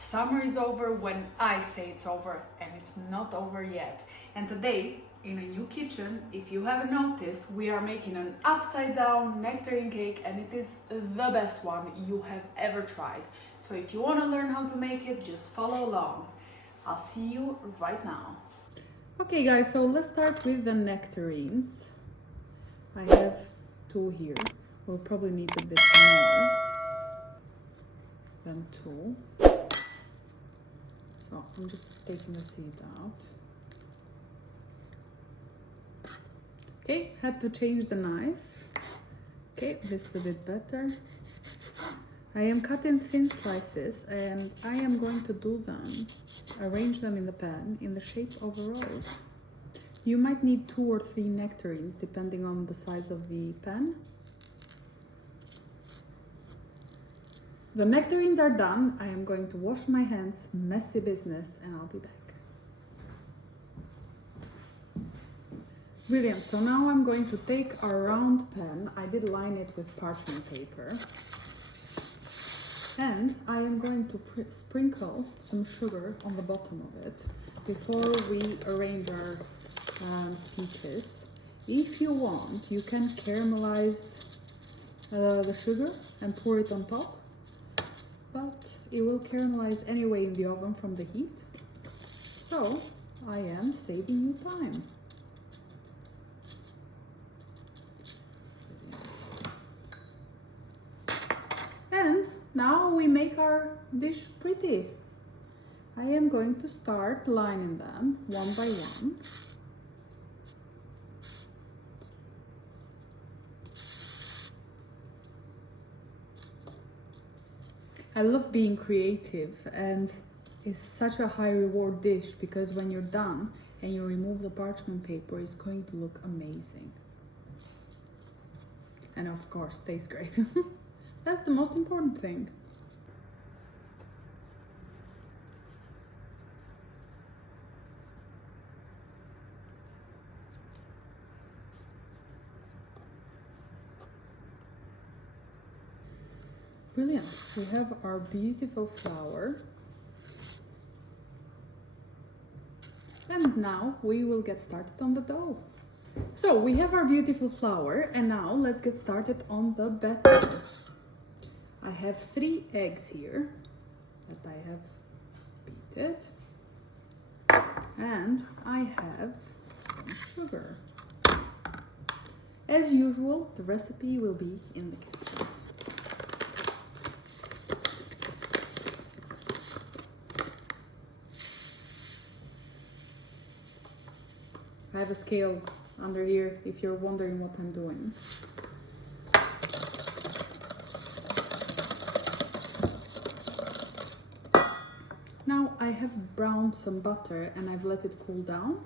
Summer is over when I say it's over, and it's not over yet. And today, in a new kitchen, if you haven't noticed, we are making an upside down nectarine cake, and it is the best one you have ever tried. So if you want to learn how to make it, just follow along. I'll see you right now. Okay guys, so let's start with the nectarines. I have 2 here. We'll probably need a bit more than 2. So I'm just taking the seed out. Okay, had to change the knife. Okay, this is a bit better. I am cutting thin slices and I am going to do them, arrange them in the pan in the shape of a rose. You might need 2 or 3 nectarines depending on the size of the pan. The nectarines are done. I am going to wash my hands, messy business, and I'll be back. Brilliant, so now I'm going to take our round pan. I did line it with parchment paper. And I am going to sprinkle some sugar on the bottom of it before we arrange our peaches. If you want, you can caramelize the sugar and pour it on top, but it will caramelize anyway in the oven from the heat. So I am saving you time. And now we make our dish pretty. I am going to start lining them one by one. I love being creative, and it's such a high reward dish because when you're done and you remove the parchment paper, it's going to look amazing. And of course, tastes great. That's the most important thing. Brilliant. We have our beautiful flour. And now we will get started on the dough. So we have our beautiful flour, and now let's get started on the batter. I have 3 eggs here that I have beaten, and I have some sugar. As usual, the recipe will be in the captions. I have a scale under here if you're wondering what I'm doing. Now I have browned some butter and I've let it cool down.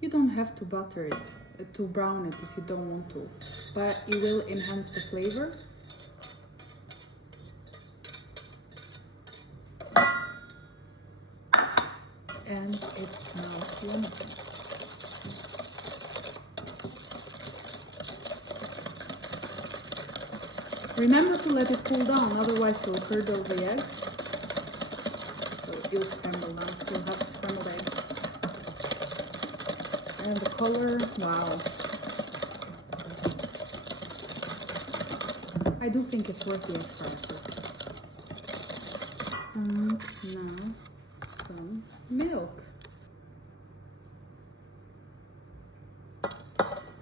You don't have to butter it, to brown it if you don't want to, but it will enhance the flavor. And it smells wonderful. Remember to let it cool down, otherwise you'll curdle the eggs. So you'll scramble them, you'll have scrambled eggs. And the color, wow. I do think it's worth the extra effort. And now some milk.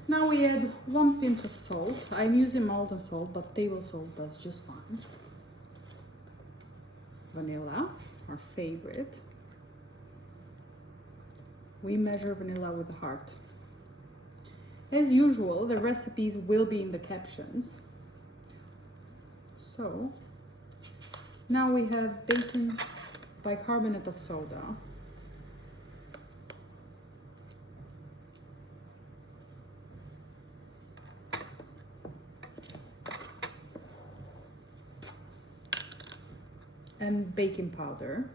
Now we add 1 pinch of salt. I'm using Maldon salt, but table salt does just fine. Vanilla, our favorite. We measure vanilla with a heart. As usual, the recipes will be in the captions. So now we have baking bicarbonate of soda. And baking powder.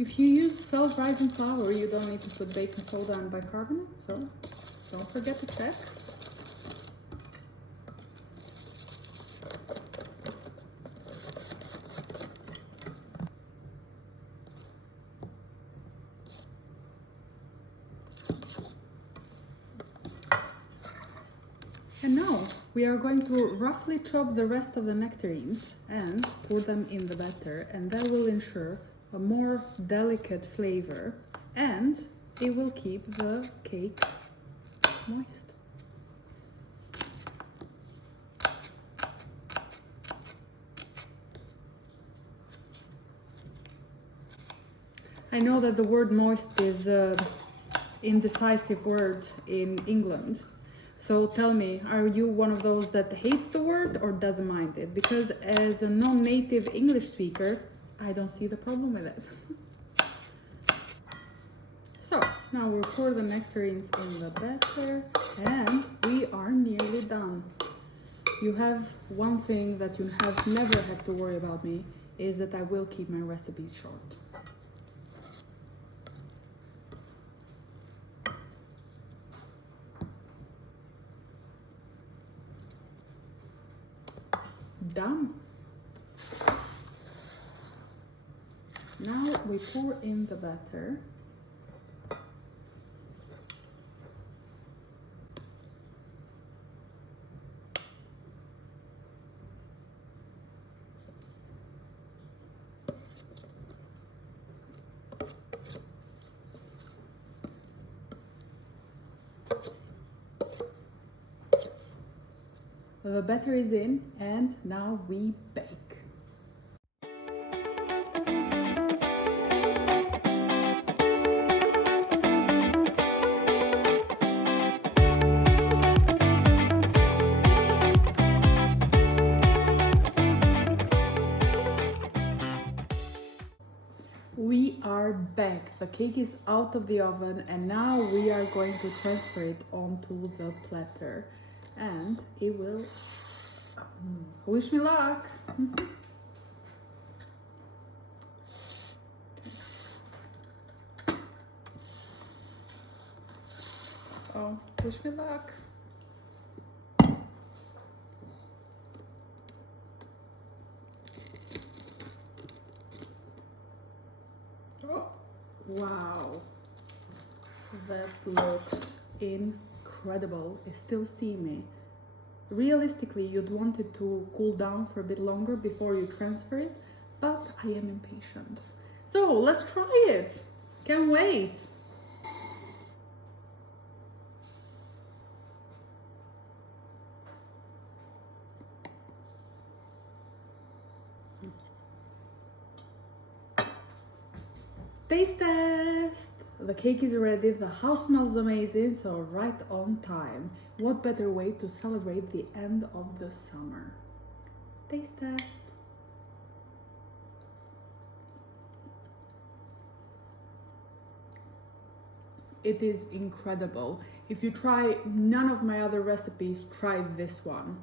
If you use self-rising flour, you don't need to put baking soda and bicarbonate, so don't forget to check. And now we are going to roughly chop the rest of the nectarines and pour them in the batter, and that will ensure a more delicate flavor and it will keep the cake moist. I know that the word moist is an indecisive word in England. So tell me, are you one of those that hates the word or doesn't mind it? Because as a non-native English speaker, I don't see the problem with it. So now we'll pour the nectarines in the batter and we are nearly done. You have one thing that you never have to worry about me, is that I will keep my recipes short. Done. Now we pour in the batter. The batter is in and now we bake. We are back. The cake is out of the oven and now we are going to transfer it onto the platter. And it will, wish me luck. Oh, wish me luck. Oh, wow. That looks incredible. It's still steamy. Realistically, you'd want it to cool down for a bit longer before you transfer it, but I am impatient. So let's try it. Can't wait. Taste test! The cake is ready, the house smells amazing, so right on time. What better way to celebrate the end of the summer? Taste test! It is incredible. If you try none of my other recipes, try this one.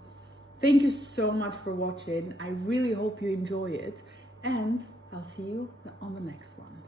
Thank you so much for watching. I really hope you enjoy it, and I'll see you on the next one.